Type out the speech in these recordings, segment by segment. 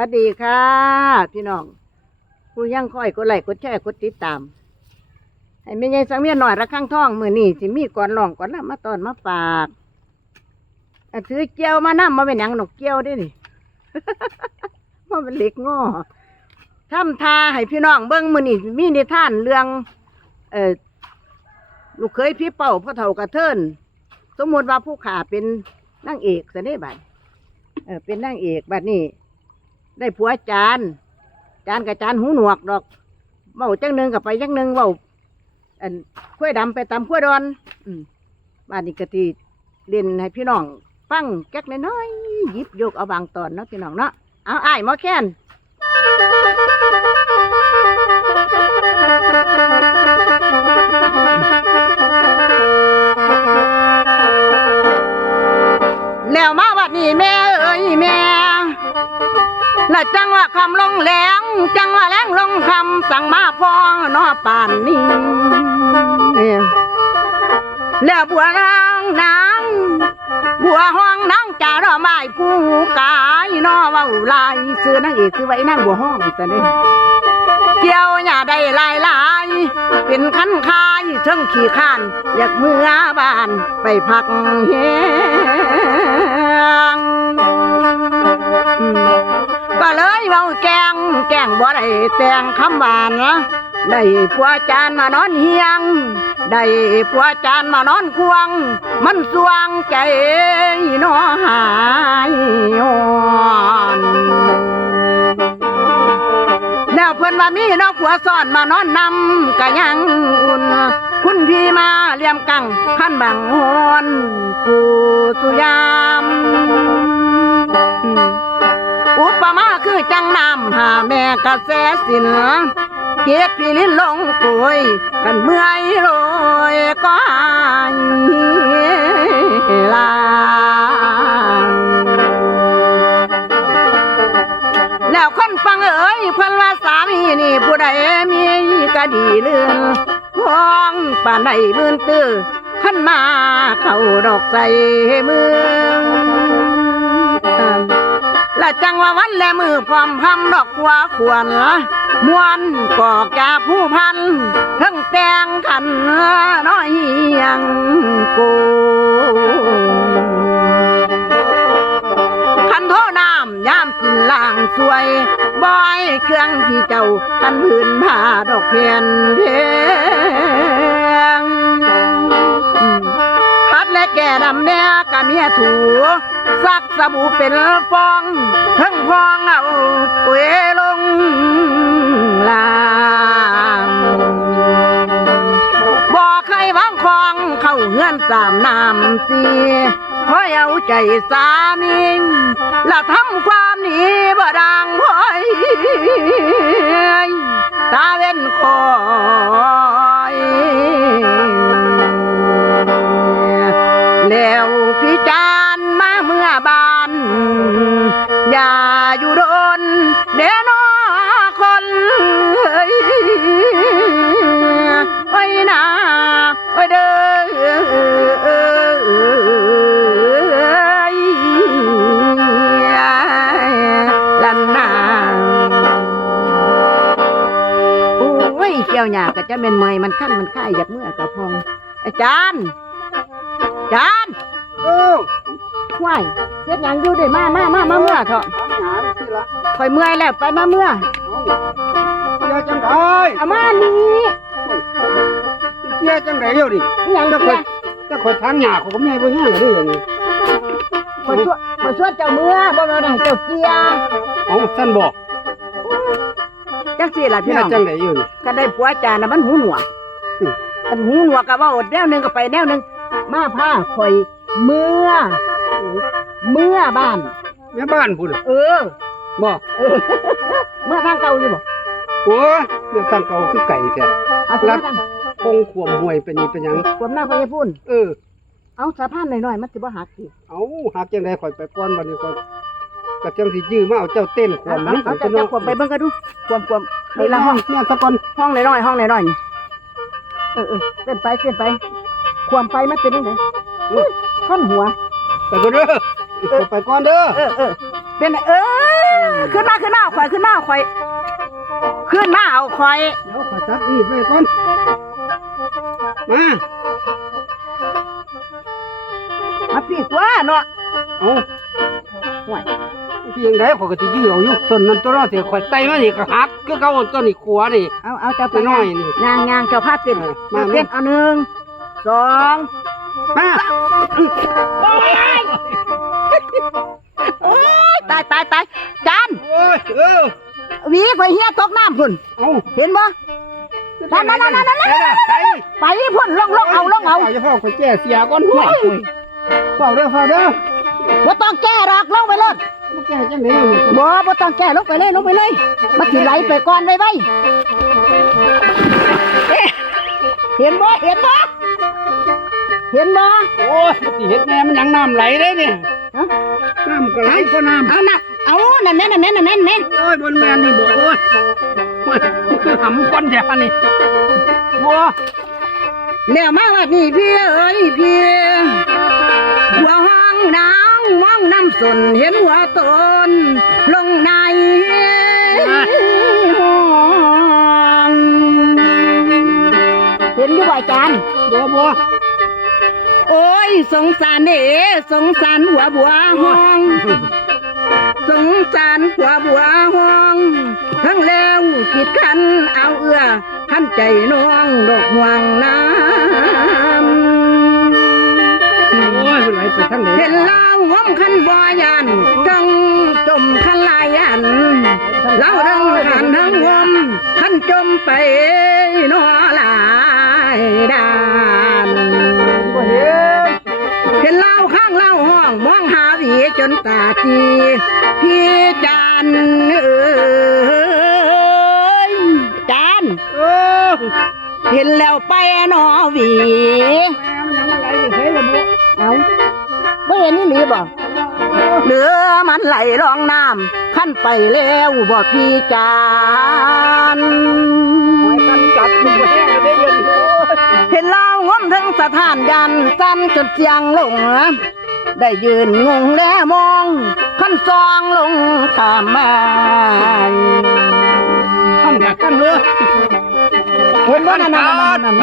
วัสดีค่ะพี่น้องผู้ยังคอยกดไลค์กดแชร์กดติดตามให้แม่ใหญ่สังเวียนหน่อยระฆังทองมื้อนี้สิมีก่อนร้องก่อนละมาตอนมาฝากถือเกี่ยวมานำมาเป็นหยังนกเกี่ยวได้นี่ มันเป็นเหล็กง้อทำทาให้พี่น้องเบิ่งมื้อนี้มีนิทานเรื่องลูกเคยพี่เป่าพ่อเฒ่ากระเทินสมมติว่าผู้ขาเป็นนางเอกซะได้บัดเป็นนางเอกบัดนี้ได้ผัวจานกับจานหูหนวกดอกเว้าจังหนึ่งกับไปจังหนึ่งเว้าขั้วดำไปตามขั้วดอนบ้านนี้กะทิเล่นให้พี่น้องฟังแก๊กน้อยๆหยิบยกเอาบางตอนเนาะพี่น้องเนาะเอาอ้ายหมอแค้นแล้วมาบัดนี้แม่เอ้ยแม่และจังว่าคำลงแหลงจังว่าแหลงลงคำสั่งมาพองนอป่านนี้แล้วบัวนางบัวห้องนางจ่าดอกไม้ผู้กายนอว่าลายซื้อนางเอกซื้อไว้นางบัวห้องซะนี่เกี่ยวหญ้าได้ลายเป็นคันคายเชิงขี่ข้านอยากเมื่อบ้านไปพักเฮงก็เลยเว้าแกงบ่ได้แต่งคำหวานนะได้ผัวจานมานอนเฮียงได้ผัวจานมานอนควงมันสวงใจนอหายย้อนแล้วเพิ่นว่ามีนอกผัวซ่อนมานอนนำกะยังอุ่นคุณพี่มาเลี้ยมกังขั้นบังฮอนผู้สุยามอุปมาคือจังน้ำหาแม่กระแสสินเก็บพี่ลิ้นลงป่วยกันเมื่อยโรยก็หายลาแล้วคนฟังเอ๋ยเพิ่นว่าสามีนี่ผู้ใดมีก็ดีเรื่องพ้องป่านใดมื่นตื้อขันมาเข้าดอกใส่เมืองและจังว่าวันและมือพร้อมพำดอกบัวขวนมวนกอกจาผู้พันทั้งแตงขันน้อยยังกูขันโทน้ำยามกินล่างสวยบอยเครื่องพี่เจ้าขันพื้นผ้าดอกเพียนเพงพัดและแก่ดำเนี้ยกะเมียถูซักสบู่เป็นฟองทั้งฟองเอาเวลงลางบ่เคยวางคองเข้าเฮือนสามน้ำสีคอยเอาใจสามีและทำความนี้บ่ดังพอยตาเว้นคอยแล้วพี่จานมาเมื่อบานอย่าอยู่โดนเดนอคนโอ้ยนาโอ้ยเด้อลันนาโอ้ยเกี่ยวหยาก็จะเป็นเมยมันขั้นมันค่ายอยากเมื่อกระพงอาจารย์ห่วยเฮ็ดหยังอยู่เด้มาเมื่อเถอะข่อยเมื่อยแล้วไปมาเมื่อเจียจังไดเอามานี่เจียจังไดอยู่ดิอีหยังดอกแม่แต่ข่อยทางหญ้าข่อยก็มีบ่แห้งเลยอย่างนี้ข่อยชวนเจ้าเมื่อบ่แม่นให้เจ้าเกียเอ้าซั่นบ่จังซี่ล่ะพี่น้องจังไดอยู่นี่ก็ได้ผัวจานน่ะมันหูหนวกอันหูหนวกก็เว้าแนวนึงก็ไปแนวนึงมาพาข่อยเมื่อบ้านแม่บ้านพุ่นบ่เมื่อทางเก่าอยู่บ่โอ้ยเมื่อทางเก่าคือไก่แท้รักคงขวมห่วยเป็นนี่เป็นหยังขวมหน้าพญาพุ่นเอาสะพานหน่อยๆมันสิบ่หักสิเอาหักจังได๋ข่อยไปก่อนบัดนี้ก็จังสิยื้อมาเอาเจ้าเต้นขวมมันเอาเจ้าขวมไปเบิ่งกันดูขวมนี่ละห้องเนี่ยซะก่อนห้องน้อยนี่เต้นไปขวมไปมันเป็นจังได๋ขั้นหัวไปก่อนเด้อไปก่อนเด้อเป็น ขึ้นมาเอาข่อยขึ้นมาเอาข่อยขึ้นมาเอาข่อย เดี๋ยวขอซักนี่ไปก่อนมา มาพี่ตัวเนาะ เอา ห่วย ที่ยังไงขอยก็สิยื้อเอาอยู่ส่วนนั้นตัวเนาะสิข่อยไต่มานี่ก็หักคือเก่าตัวนี้ขัวนี่ เอาเจ้าไป น้อยนี่ ยางเจ้าพาเต้น มา เต้นเอาหนึ่งสอง มา โอ้ยตายจาน โอ้ยหวีข่อยเฮียตกน้ำพุ่น เอา เห็นบ่ นั่น ไป พุ่นลงเอา จะพ่อข่อยแก้เสียก่อนห่วยเฝ้าเด้อบ่ต้องแก้หรอกลงไปเลย บ่แก้จังได๋ บ่ต้องแก้ลงไปเลยมาสิไหลไปก่อนไว้เอ๊ะเห็นบ่ โอ้ยสิเฮ็ดแม่มันยังน้ำไหลเด้นี่ ฮะ น้ำก็ไหลก็น้ำ เอานั่นแม่ โอ้ยบนแม่นี่บ่โอ้ยคือหำก้นแท้นี่บัว แล้วมาว่านี่พี่เอ้ยพี่หัวห้องนางมองน้ำสนเห็นหัวตนลงในห้องเห็นอยู่บ่จาน บัว โอ้ยสงสารสงสารหัวบัวห้องสงสารหัวบัวห้องทั้งแล้วคิดขันเอาเอื้อขันใจน้องดอกห่วงน้ำ โอ้ยมันไหลไปทางไหน เห็นเล่าง้มขันบ่ยันทั้งจมขันลายันเล่าทั้งหันทั้งงมขันจมไปนอลายดานเห็นเล่าข้างเล่าห้องมองหาหวีจนตาตีพี่จานจาน โอ้ เห็นแล้วไปนอหวี แม่มันยังไหลไปใส่ละบัว เอาไม่เห็นนี่หรือบ่เหลือมันไหลรองน้ำขั้นไปแล้วบ่พี่จาน หอยกันจับอยู่แห้งได้ยินโอ้ย เห็นเล่างมถึงสถานยันสั้นจนเสียงลงได้ยืนงงและมองขั้นซองลงตามมา ทำกับกันเลย เห็นบ่นั่น ใช่ ลองนั่น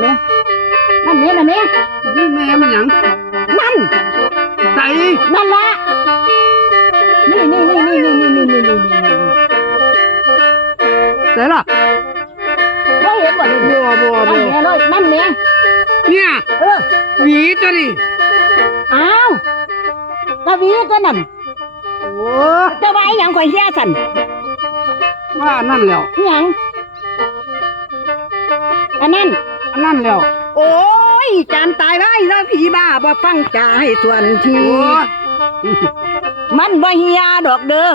ไหมนี่ นี่แม่มันยัง นั่น ใส่ นั่นละนี่ ใส่ละ ไม่เห็นบ่เลย บัว นั่นแม่เลยนั่นแม่ เนี่ย เออ หวีตัวนี้ อ้าวกะวีก็นั่น โอ้ จะว่าอีหยังข่อยเฮียสั่น ว่านั่นแล้ว อีหยังอันนั้น อันนั่นแล้ว โอ้ยจานตายไว้แล้วผีบ้าบ่ฟังจ่าให้ส่วนที โอ้ย มันบ่เฮียดอกเด้อ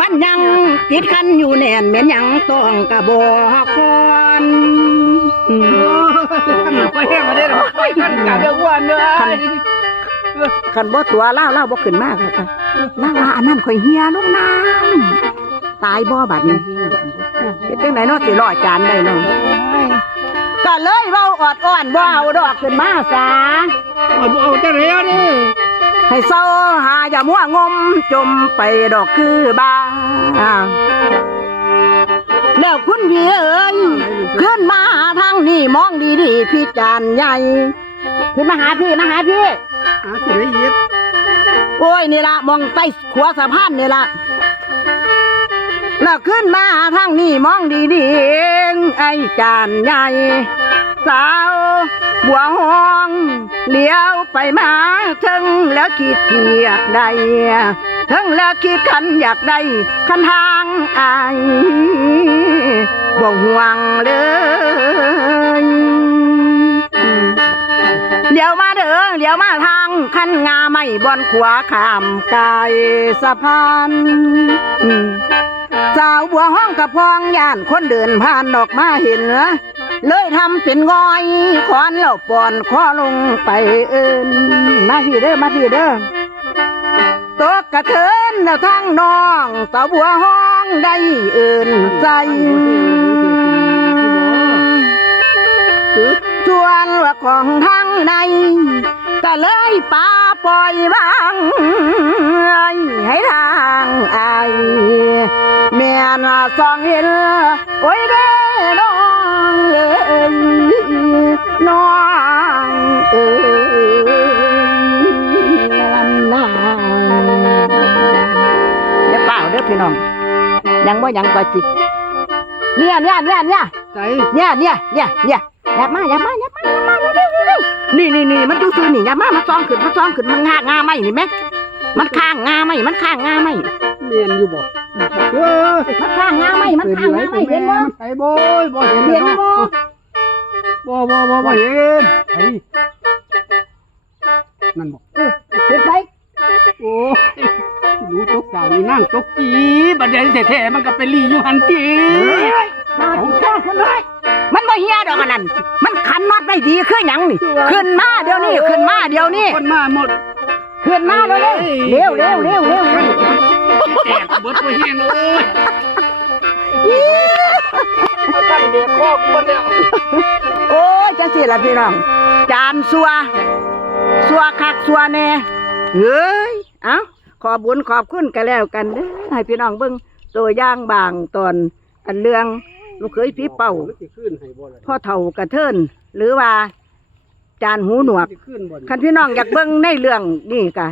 มันยังติดคันอยู่แน่นแม่นยังต้องกระบอกคอน ขันไปแห้งมาได้หรอขันกัดเดือดวันเลย คันบ่ตัวเล่าบ่ขึ้นมากค่ะล่าว่าอันนั้นข่อยเฮียลงน้ำตายบ่บัดนี้เฮ็ดจังไหนเนาะสิรอจานได้เนาะก็เลยเว้าออดอ้อนบ่เอาดอกขึ้นมาซะ เอาจะเรียนี่ ให้เศร้าหาอย่ามัวงมจมไปดอกคือบ้าแล้วคุณพี่เอ๋ยขึ้นมาทางนี้มองดีๆพี่จานใหญ่ขึ้นมาหาพี่ หาสิได้ยิบ โอ้ยนี่ละมองใต้ขวาสะพานนี่ละแล้วขึ้นมาทางนี้มองดีๆไอ้จานใหญ่สาวบัวห้องเลี้ยวไปมาถึงแล้วคิดอยากได้ถึงแล้วคิดขันอยากได้ขันทางอายบ่ห่วงเลยเดี๋ยวมาเด้อเดี๋ยวมาทางคันงาไม่บอนขวาข้ามกายสะพานสาวบัวห้องกับพองย่านคนเดินผ่านดอกมาเห็นเลยทำเป็นงอยขอนเหล่าปอนขอลงไปเอินมาพี่เด้อตกกระเทินแล้วทางน้องสาวบัวห้องได้เอินใจส่วนว่าของทางใน เลยป่าปล่อยวางให้ทางอายแม่น่ะสองเห็นโอ้ยเด้น้องเอ้ยน้องเอ้ยลำนางอย่าเปล่าเด้อพี่น้องยังบ่ยังกว่าจิตเนี่ย ใจ อย่ามาเร็วนี่มันอยู่ซื่อนี่อย่ามาซองขึ้นมันงางาไหมนี่แม่มันข้างงาไหมเรียนอยู่บ่มันข้างงาไหมเห็นบ่ มันไปบ่เห็น เห็นบ่ บ่เห็นไอ้นั่นบ่ เห็นไป โอ้รู้ตกสาวนี่นั่งตกจีบัดเดี๋ยวแท้ๆมันก็ไปลีอยู่หันตี มาจ้าขึ้นเลยมันบ่เฮียดอกอันนั้นมันขันน็อตได้ดีคือหยังนี่ขึ้นมาเดี๋ยวนี้ คนมาหมด ขึ้นมาเร็วแตกเบิดตัวเฮียงเลยตั้งเด็กคอกมันแล้ว โอ้ยจังสิล่ะพี่น้องจานซัวคักซัวแน่เฮ้ยเอ้าขอบุญขอบคุณกันแล้วกันเด้อให้พี่น้องเบิ่งตัวอย่างบางตอนอันเรื่องลูกเคยพี่เป่าพ่อเฒ่ากระเทินหรือว่าจานหูหนวกคันพี่น้องอยากเบิ่งในเรื่องนี่กะ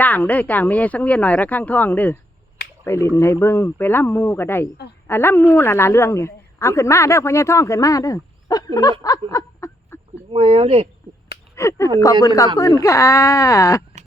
จ้างไม่ใช่สังเวียนหน่อยระฆังทองเด้อไปลินให้เบิ่งไปล่ำมูก็ได้ล่ำมูล่ะเรื่องเนี่ยเอาขึ้นมาเด้อพ่อใหญ่ทองขึ้นมาเด้อ แมวดิ ขอบคุณค่ะ